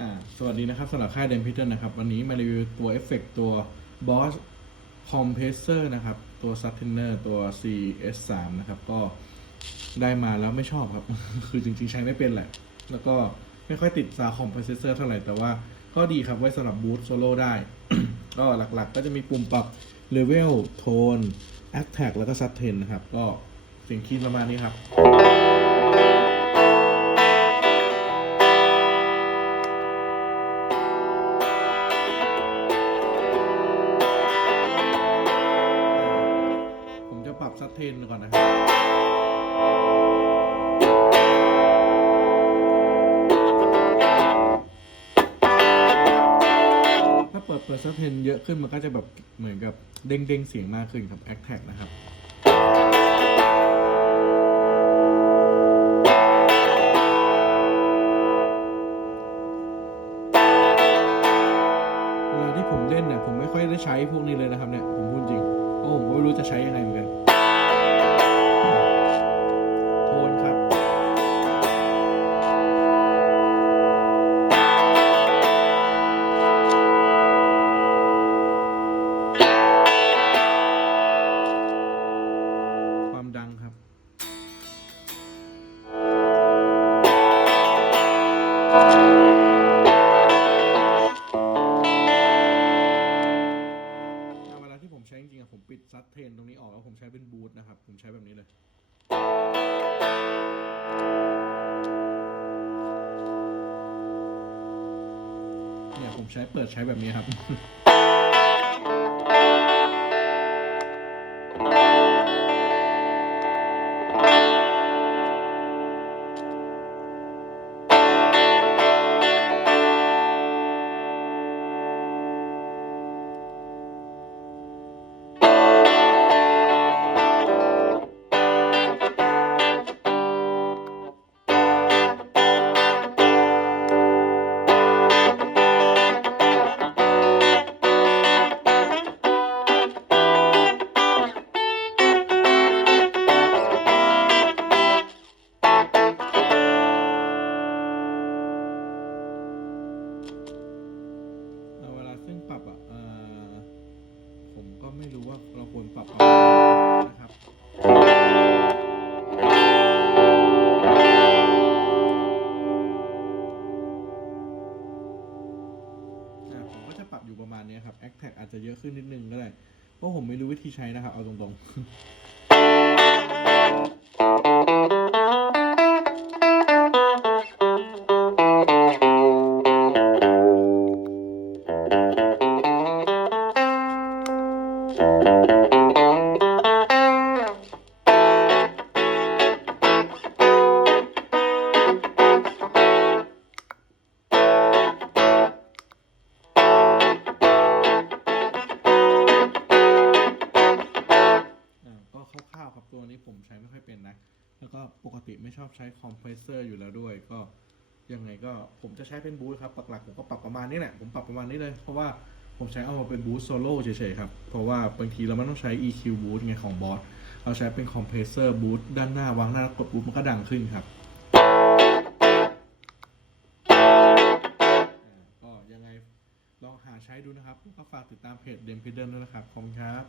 อ่าสวัสดีนะครับสำหรับค่ายเดมพิเตอร์นะครับ วันนี้มารีวิวตัวเอฟเฟกตัว Boss Compressor นะครับ ตัว s u b t e n e r ตัว CS3 นะครับ ก็ได้มาแล้วไม่ชอบครับ คือจริงๆใช้ไม่เป็นแหละ แล้วก็ไม่ค่อยติดซาคอมเพรสเซอร์เท่าไหร่ แต่ว่าก็ดีครับไว้สำหรับบูตโซโล่ได้ ก็หลักๆก็จะมีปุ่มปรับ Level Tone Attack แล้วก็ s u b t e n นะครับ ก็สิ่งคีย์ประมาณนี้ครับ รับซัดเทนก่อนนะครับถ้าเปิดเปิดซัดเทนเยอะขึ้นมันก็จะแบบเหมือนกับเด้งเด้งเสียงมากขึ้นครับแอคแท็กนะครับเวลาที่ผมเล่นเนี่ยผมไม่ค่อยได้ใช้พวกนี้เลยนะครับเนี่ย ผมพูดจริงเพราะผมก็ไม่รู้จะใช้ยังไงเหมือนกัน จริงๆอะผมปิดซัดเทนตรงนี้ออกแล้วผมใช้เป็นบูทนะครับ ผมใช้แบบนี้เลย เนี่ยผมใช้เปิดใช้แบบนี้ครับ ควรปรับอะไรนะครับผมก็จะปรับอยู่ประมาณนี้ครับ a c t a g อาจจะเยอะขึ้นนิดนึงก็ได้เพราะผมไม่รู้วิธีใช้นะครับ เอาตรงๆ ตัวนี้ผมใช้ไม่ค่อยเป็นนะ แล้วก็ปกติไม่ชอบใช้คอมเพรสเซอร์อยู่แล้วด้วย ก็ยังไงก็ผมจะใช้เป็นบูทครับหลักๆผมก็ปรับประมาณนี้แหละผมปรับประมาณนี้เลย เพราะว่าผมใช้เอามาเป็นบูทโซโล่เฉยๆครับ เพราะว่าบางทีเราไม่ต้องใช้ EQ บูทไงของบอสเราใช้เป็นคอมเพรสเซอร์บูทด้านหน้าวางหน้ากดบูทมันก็ดังขึ้นครับก็ยังไงลองหาใช้ดูนะครับ ก็ฝากติดตามเพจเดมพิเดิลด้วยนะครับ ขอบคุณครับ